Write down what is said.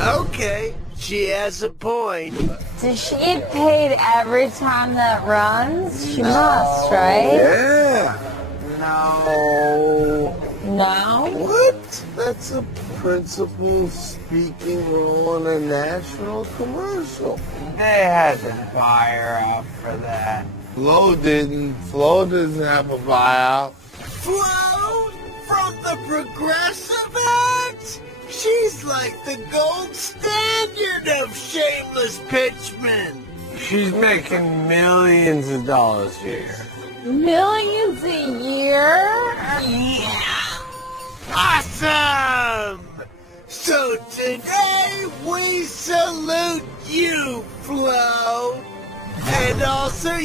Okay, she has a point. Does she get paid every time that runs? She must, right? Yeah. No. No? What? That's a principal speaking role in a national commercial. They had to buy her out for that. Flo didn't. Flo doesn't have a buyout. Flo? From the Progressive Act? She's like the gold standard of shameless pitchmen. She's making millions of dollars a year. Millions a year? Yeah. Awesome! So today we salute you, Flo. And also